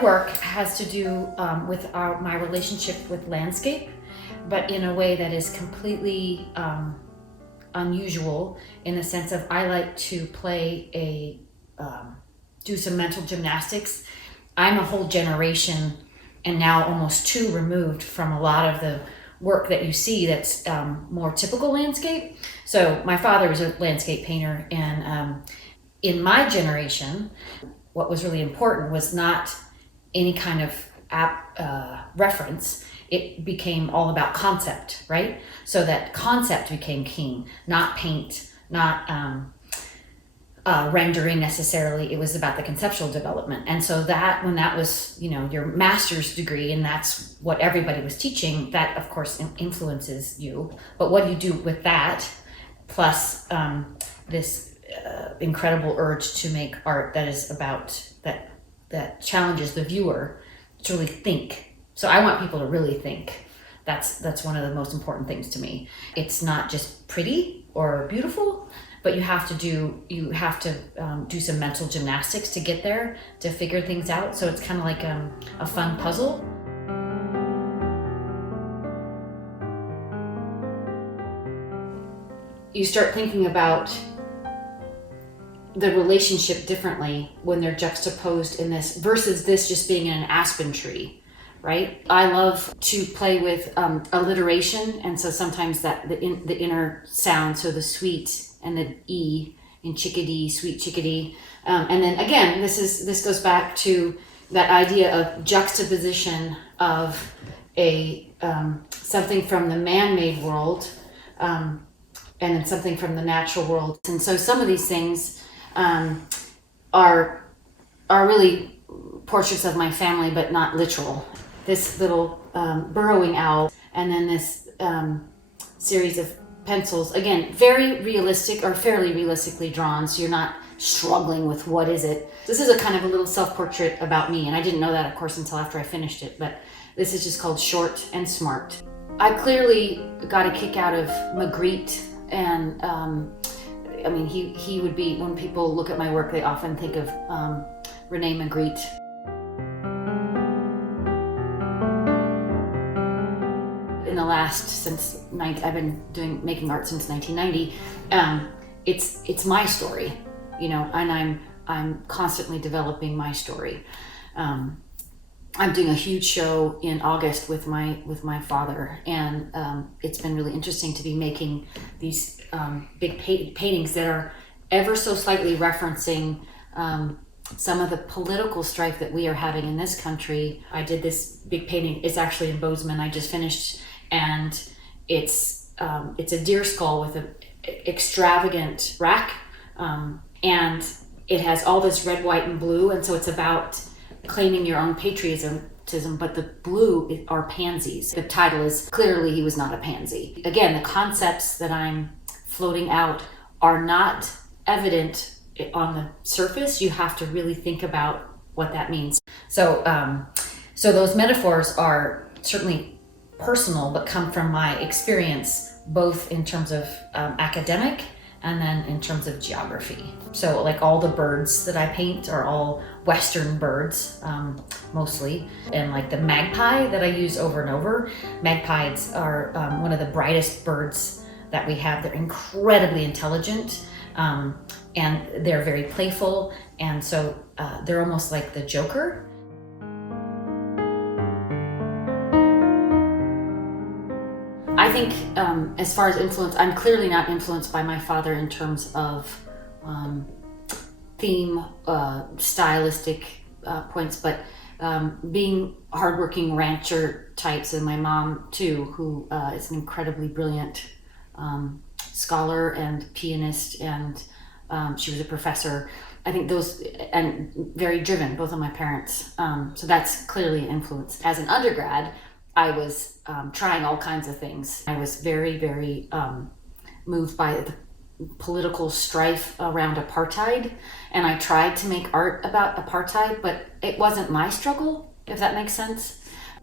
my work has to do with my relationship with landscape, but in a way that is completely unusual, in the sense of I like to do some mental gymnastics. I'm a whole generation and now almost two removed from a lot of the work that you see that's more typical landscape. So my father was a landscape painter, and in my generation, what was really important was not any kind of reference. It became all about concept, right? So that concept became king, not paint, not rendering necessarily. It was about the conceptual development. And so that, when that was, your master's degree, and that's what everybody was teaching, that of course influences you. But what do you do with that, plus this incredible urge to make art that is about, that challenges the viewer to really think. So I want people to really think. That's one of the most important things to me. It's not just pretty or beautiful, but you have to do some mental gymnastics to get there, to figure things out. So it's kind of like a fun puzzle. You start thinking about the relationship differently when they're juxtaposed in this versus this just being in an aspen tree, right? I love to play with alliteration, and so sometimes that the inner sound, so the sweet and the E in chickadee, sweet chickadee, and then again, this goes back to that idea of juxtaposition of a something from the man-made world, and then something from the natural world. And so some of these things are really portraits of my family, but not literal. This little burrowing owl, and then this series of pencils, again, very realistic or fairly realistically drawn, so you're not struggling with what is it. This is a kind of a little self-portrait about me, and I didn't know that, of course, until after I finished it, but this is just called Short and Smart. I clearly got a kick out of Magritte, and he would be, when people look at my work, they often think of Rene Magritte. In the last, I've been making art since 1990, it's my story, and I'm constantly developing my story. I'm doing a huge show in August with my father, and it's been really interesting to be making these big paintings that are ever so slightly referencing some of the political strife that we are having in this country. I did this big painting. It's actually in Bozeman. I just finished, and it's a deer skull with an extravagant rack, and it has all this red, white, and blue, and so it's about claiming your own patriotism, but the blue are pansies. The title is clearly he was not a pansy. Again, the concepts that I'm floating out are not evident on the surface. You have to really think about what that means. So those metaphors are certainly personal, but come from my experience, both in terms of academic and then in terms of geography. So like all the birds that I paint are all Western birds, mostly. And like the magpie that I use over and over. Magpies are one of the brightest birds that we have. They're incredibly intelligent, and they're very playful. And so they're almost like the Joker. I think as far as influence, I'm clearly not influenced by my father in terms of theme, stylistic points, but being hardworking rancher types, and my mom too, who is an incredibly brilliant scholar and pianist, and she was a professor. I think those, and very driven, both of my parents. So that's clearly an influence. As an undergrad, I was trying all kinds of things. I was very, very moved by the political strife around apartheid, and I tried to make art about apartheid, but it wasn't my struggle, if that makes sense.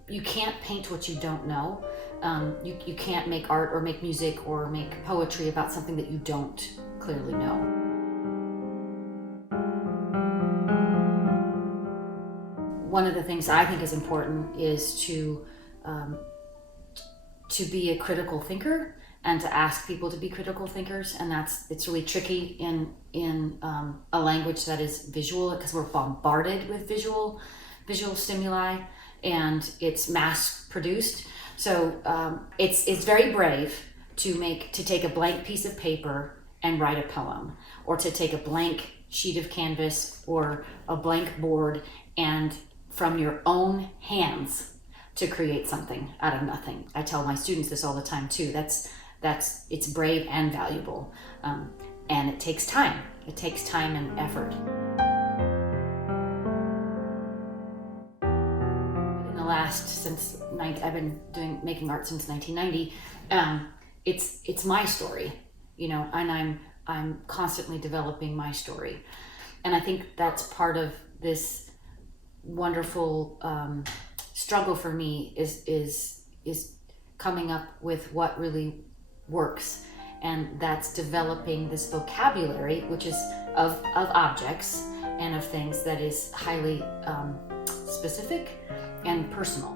You can't paint what you don't know. You can't make art or make music or make poetry about something that you don't clearly know. one of the things I think is important is to be a critical thinker and to ask people to be critical thinkers, and it's really tricky in a language that is visual, because we're bombarded with visual stimuli, and it's mass produced. So it's very brave to take a blank piece of paper and write a poem, or to take a blank sheet of canvas or a blank board and from your own hands to create something out of nothing. I tell my students this all the time too. It's brave and valuable, and it takes time. It takes time and effort. Since I've been making art since 1990, it's my story, and I'm constantly developing my story, and I think that's part of this wonderful struggle for me is coming up with what really works, and that's developing this vocabulary, which is of objects and of things, that is highly specific and personal.